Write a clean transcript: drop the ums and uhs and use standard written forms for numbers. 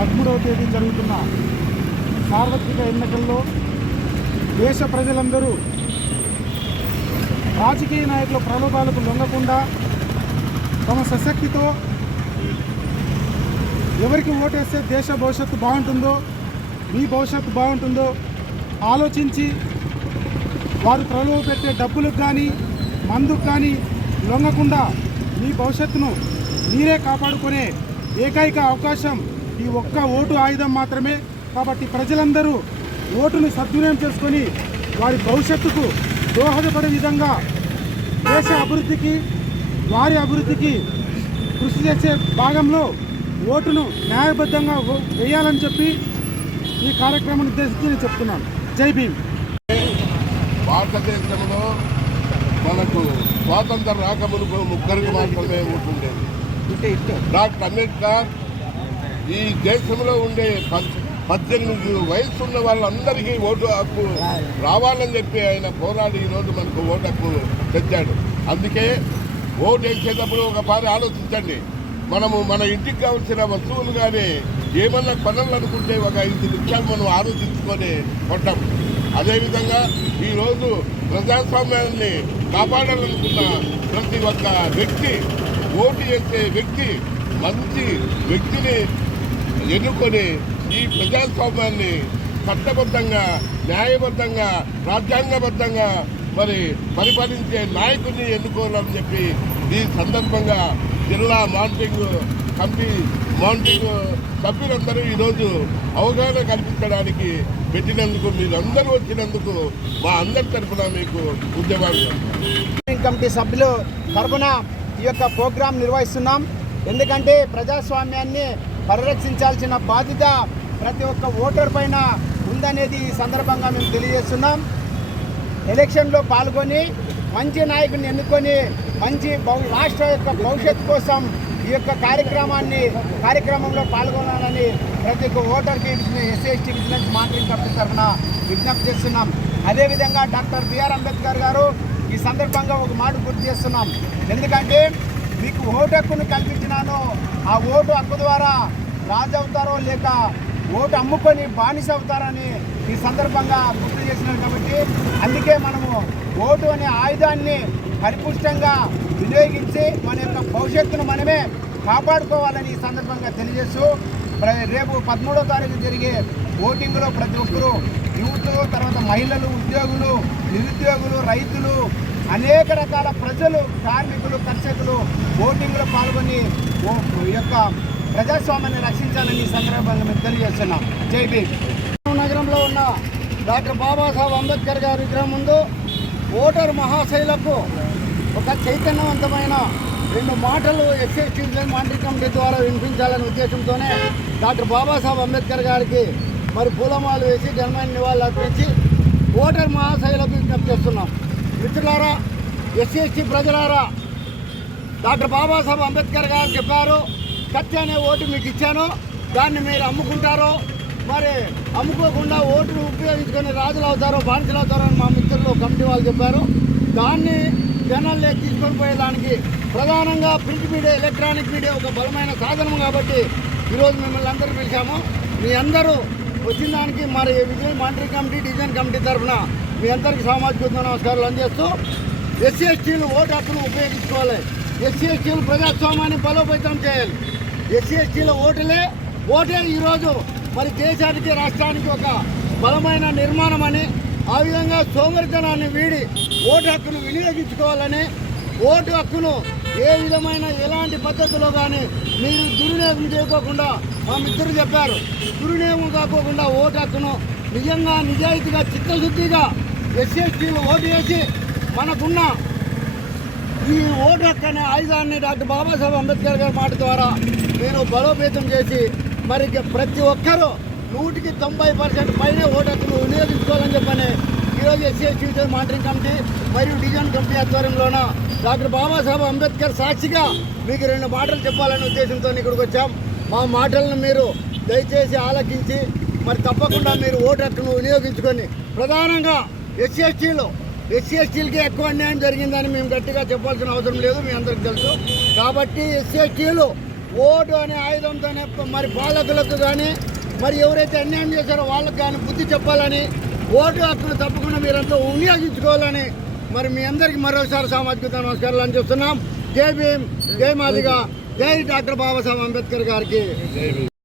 13వ తేదీ జరుగుతున్న సార్వత్రిక ఎన్నికల్లో దేశ ప్రజలందరూ రాజకీయ నాయకుల ప్రలోభాలకు లొంగకుండా తమ సశక్తితో ఎవరికి ఓటేస్తే దేశ భవిష్యత్తు బాగుంటుందో, మీ భవిష్యత్తు బాగుంటుందో ఆలోచించి వారు ప్రలోభ పెట్టే డబ్బులకు కానీ మందుకు కానీ లొంగకుండా మీ భవిష్యత్తును మీరే కాపాడుకునే ఏకైక అవకాశం ఈ ఒక్క ఓటు ఆయుధం మాత్రమే. కాబట్టి ప్రజలందరూ ఓటును సద్వినియోగం చేసుకొని వారి భవిష్యత్తుకు దోహదపడే విధంగా దేశ అభివృద్ధికి, వారి అభివృద్ధికి కృషి చేసే భాగంలో ఓటును న్యాయబద్ధంగా వేయాలని చెప్పి ఈ కార్యక్రమాన్ని ఉద్దేశించి నేను చెప్తున్నాను. జై భీమ్. భారతదేశంలో మనకు స్వాతంత్ర రాకమునుకు ముగ్గురికి మాత్రమే ఓటుండేది. డాక్టర్ అంబేద్కర్ ఈ దేశంలో ఉండే 18 వయసు ఉన్న వాళ్ళందరికీ ఓటు హక్కు రావాలని చెప్పి ఆయన పోరాడి ఈరోజు మనకు ఓటు హక్కు తెచ్చాడు. అందుకే ఓటు వేసేటప్పుడు ఒకసారి ఆలోచించండి. మనము మన ఇంటికి కావాల్సిన వస్తువులు కానీ ఏమన్నా కొనాలనుకుంటే ఒక 5 నిమిషాలు మనం ఆలోచించుకొని కొట్టాం. అదేవిధంగా ఈరోజు ప్రజాస్వామ్యాన్ని కాపాడాలనుకున్న ప్రతి ఒక్క వ్యక్తి, ఓటు వేసే వ్యక్తి మంచి వ్యక్తిని ఎన్నుకొని ఈ ప్రజాస్వామ్యాన్ని చట్టబద్ధంగా, న్యాయబద్ధంగా, రాజ్యాంగబద్ధంగా మరి పరిపాలించే నాయకుడిని ఎన్నుకోవాలని చెప్పి ఈ సందర్భంగా జిల్లా మానిటరింగ్ కమిటీ సభ్యులందరూ ఈరోజు అవగాహన కల్పించడానికి పెట్టినందుకు, మీరందరూ వచ్చినందుకు మా అందరి తరఫున మీకు ఉద్యమాలు కమిటీ సభ్యులు తరఫున ఈ యొక్క ప్రోగ్రాం నిర్వహిస్తున్నాం. ఎందుకంటే ప్రజాస్వామ్యాన్ని పరిరక్షించాల్సిన బాధ్యత ప్రతి ఒక్క ఓటర్ పైన ఉందనేది ఈ సందర్భంగా మేము తెలియజేస్తున్నాం. ఎలక్షన్లో పాల్గొని మంచి నాయకుడిని ఎన్నుకొని మంచి రాష్ట్ర యొక్క భవిష్యత్తు కోసం ఈ యొక్క కార్యక్రమంలో పాల్గొనాలని ప్రతి ఒక్క ఓటర్కి ఎస్సీ/ఎస్టీ విజిలెన్స్ మానిటరింగ్ కమిటీ తరఫున విజ్ఞప్తి చేస్తున్నాం. అదేవిధంగా డాక్టర్ బిఆర్ అంబేద్కర్ గారు ఈ సందర్భంగా ఒక మాట గుర్తు చేస్తున్నాం. ఎందుకంటే మీకు ఓటు హక్కును కల్పించినాను, ఆ ఓటు హక్కు ద్వారా రాజు అవుతారో లేక ఓటు అమ్ముకొని బానిస అవుతారని ఈ సందర్భంగా గుర్తు చేసినారు. కాబట్టి అందుకే మనము ఓటు అనే ఆయుధాన్ని పరిపుష్టంగా వినియోగించి మన యొక్క భవిష్యత్తును మనమే కాపాడుకోవాలని ఈ సందర్భంగా తెలియజేస్తూ రేపు 13వ తారీఖు జరిగే ఓటింగ్లో ప్రతి ఒక్కరూ యూత్, తర్వాత మహిళలు, ఉద్యోగులు, నిరుద్యోగులు, రైతులు, అనేక రకాల ప్రజలు, కార్మికులు, కర్షకులు ఓటింగ్లో పాల్గొని ఈ యొక్క ప్రజాస్వామ్యాన్ని రక్షించాలని ఈ సందర్భంగా మేము తెలియజేస్తున్నాం. జై భీమ్. నగరంలో ఉన్న డాక్టర్ బాబాసాహెబ్ అంబేద్కర్ గారి విగ్రహం ముందు ఓటర్ మహాశైలకు ఒక చైతన్యవంతమైన 2 మాటలు ఎస్సీ/ఎస్టీ మానిటరింగ్ కమిటీ ద్వారా వినిపించాలనే ఉద్దేశంతోనే డాక్టర్ బాబాసాహెబ్ అంబేద్కర్ గారికి మరి పూలమాలు వేసి ఘనమైన నివాళులు అర్పించి ఓటర్ మహాశైలకు విజ్ఞప్తి చేస్తున్నాం. మిత్రులారా, ఎస్సీ/ఎస్టీ ప్రజలారా, డాక్టర్ బాబాసాహెబ్ అంబేద్కర్ గారు చెప్పారు, కత్తి అనే ఓటు మీకు ఇచ్చాను, దాన్ని మీరు అమ్ముకుంటారో మరి అమ్ముకోకుండా ఓటును ఉపయోగించుకొని రాజులు అవుతారో బానిసలు అవుతారో అని మా మిత్రులు కమిటీ వాళ్ళు చెప్పారు. దాన్ని జనాల్లోకి తీసుకొని పోయేదానికి ప్రధానంగా ప్రింట్ మీడియా, ఎలక్ట్రానిక్ మీడియా ఒక బలమైన సాధనం కాబట్టి ఈరోజు మిమ్మల్ని అందరూ పిలిచాము. మీ అందరూ వచ్చిన దానికి మరి vigilance monitoring committee, division committee తరఫున మీ అందరికీ సామాజిక నమస్కారాలు అందజేస్తూ ఎస్సీ/ఎస్టీలు ఓటు హక్కును ఉపయోగించుకోవాలి. ఎస్సీ/ఎస్టీలు ప్రజాస్వామ్యాన్ని బలోపేతం చేయాలి. ఎస్సీ/ఎస్టీల ఓటే ఈరోజు మరి దేశానికి, రాష్ట్రానికి ఒక బలమైన నిర్మాణం అని, ఆ విధంగా సోమరితనాన్ని వీడి ఓటు హక్కును వినియోగించుకోవాలని, ఓటు హక్కును ఏ విధమైన ఎలాంటి పద్ధతిలో కానీ మీరు దుర్వినియోగం చేయకోకుండా మా మిత్రులు చెప్పారు, దుర్వినియోగం కాకోకుండా ఓటు హక్కును నిజంగా నిజాయితీగా చిత్తశుద్ధిగా ఎస్సీ/ఎస్టీలు ఓటు వేసి మనకున్న ఈ ఓటు హక్కు అనే ఆయుధాన్ని డాక్టర్ బాబాసాహెబ్ అంబేద్కర్ గారి మాట ద్వారా నేను బలోపేతం చేసి మరి ప్రతి ఒక్కరూ 100కి 90% పైనే ఓటు హక్కును వినియోగించుకోవాలని చెప్పని ఈరోజు ఎస్సీ/ఎస్టీ మానిటరింగ్ కమిటీ మరియు డివిజన్ కమిటీ ఆధ్వర్యంలోన డాక్టర్ బాబాసాహెబ్ అంబేద్కర్ సాక్షిగా మీకు 2 మాటలు చెప్పాలనే ఉద్దేశంతో ఇక్కడికి వచ్చాం. మా మాటలను మీరు దయచేసి ఆలకించి మరి తప్పకుండా మీరు ఓటు హక్కును వినియోగించుకొని, ప్రధానంగా ఎస్సీ/ఎస్టీలకి ఎక్కువ అన్యాయం జరిగిందని మేము గట్టిగా చెప్పాల్సిన అవసరం లేదు, మీ అందరికీ తెలుసు. కాబట్టి ఎస్సీ/ఎస్టీలు ఓటు అనే ఆయుధంతోనే మరి పాలకులకు కానీ మరి ఎవరైతే అన్యాయం చేశారో వాళ్ళకు కానీ బుద్ధి చెప్పాలని, ఓటు హక్కును తప్పకుండా మీరంతా వినియోగించుకోవాలని మరి మీ అందరికీ మరోసారి సామాజిక నమస్కారాలు అని చెప్తున్నాం. జై భీమ్, జై మాదిగా, జై డాక్టర్ బాబాసాహెబ్ అంబేద్కర్ గారికి.